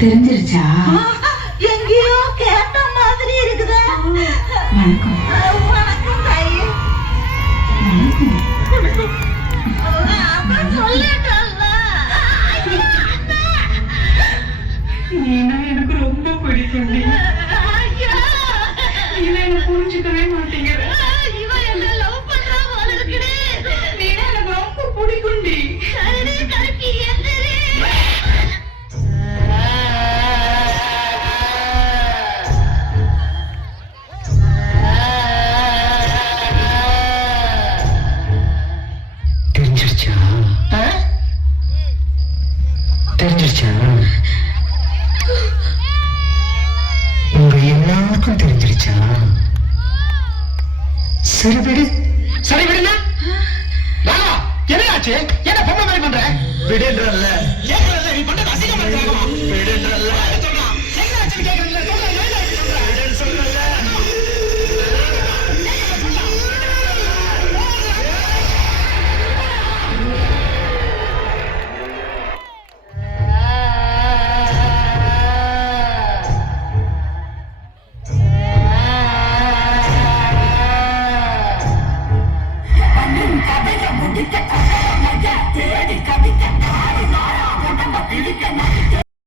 தெரிஞ்சிருச்சா? எங்கேயோ கேட்ட மாதிரி இருக்குதா? வணக்கம். வணக்கம் தாயே. வணக்கம். அப்புறம் சொல்லிட்டல்ல. நீனா எனக்கு ரொம்ப பிடிக்கும்டி. ஐயா, நீனா என்ன புரிஞ்சுக்கவே மாட்டேங்கிற. இவன் என்ன லவ் பண்றா போல இருக்குடே. நீனா எனக்கு ரொம்ப பிடிக்கும்டி. சரிடி, கருப்பி, எந்திரி. தெரிஞ்சிருச்சா? தெரிஞ்சிருச்சா? உங்க எல்லாருக்கும் தெரிஞ்சிருச்சா? சரி விடு. சரி விடுனா? என்ன ஆச்சு? என்ன பொம்மை மாதிரி பண்ற? விடுன்றல்ல.